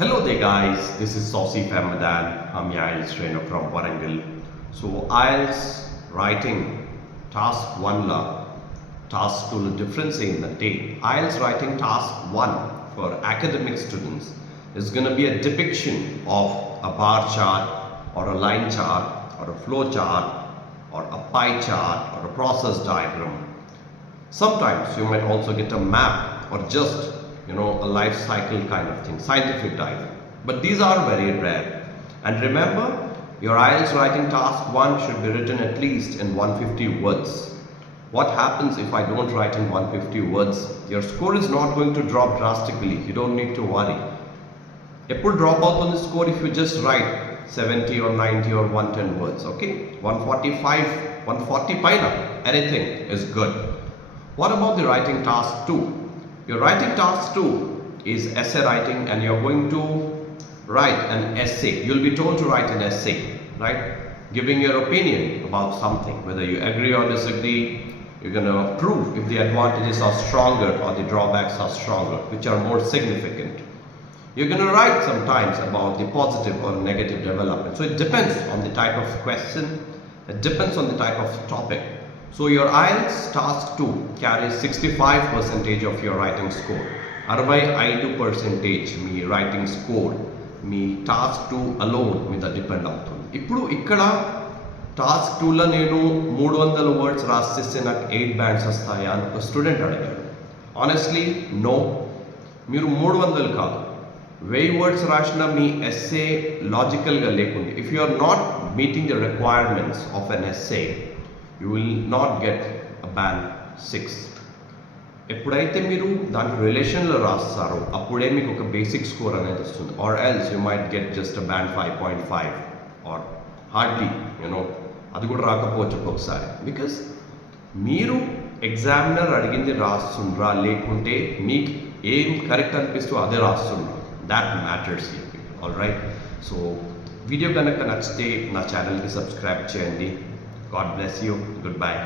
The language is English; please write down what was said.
Hello there guys, this is Saucy Famadan. I'm your IELTS trainer from Warangal. So IELTS writing task 1 la task 2 la difference ఏంటంటే IELTS writing task 1 for academic students is going to be a depiction of a bar chart or a line chart or a flow chart or a pie chart or a process diagram. Sometimes you might also get a map or just a life cycle kind of thing, scientific diagram. But these are very rare. And remember, your IELTS writing task 1 should be written at least in 150 words. What happens if I don't write in 150 words? Your score is not going to drop drastically. You don't need to worry. Eప్పుడు drop అవుతుంది score if you just write 70 or 90 or 110 words, okay? 145, 140 పైన, anything is good. What about the writing task 2? Your writing task 2 is essay writing and you're going to write an essay. You'll be told to write an essay, right? Giving your opinion about something, whether you agree or disagree. You're going to prove if the advantages are stronger or the drawbacks are stronger, which are more significant. You're going to write sometimes about the positive or negative development. So it depends on the type of question, it depends on the type of topic. So your IELTS task 2 carries 65% of your writing score. 65% me writing score me task 2 alone మీద depend అవుతుంది. ఇప్పుడు ఇక్కడ task 2లో నేను 300 words రాసిస్తే నాకు 8 bands వస్తాయా అని ఒక స్టూడెంట్ అడిగాడు. ఆనెస్ట్లీ నో, మీరు 300 కాదు 1000 వర్డ్స్ రాసిన మీ ఎస్సే లాజికల్గా లేకుండా, if you are not meeting the requirements of an essay, you will not get a band 6. ఎప్పుడైతే మీరు దాని రిలేషన్లో రాస్తారో అప్పుడే మీకు ఒక బేసిక్ స్కోర్ అనేది వస్తుంది. Or else you might get just a band 5.5 or hardly అది కూడా రాకపోవచ్చు ఒక్కొక్కసారి. బికాస్ మీరు ఎగ్జామినర్ అడిగింది రాస్తుండ్రా లేకుంటే మీకు ఏం కరెక్ట్ అనిపిస్తూ అదే రాస్తుండ్రా, that matters you people. All right, so video కనుక నచ్చితే నా ఛానల్కి సబ్స్క్రైబ్ చేయండి. God bless you. Goodbye.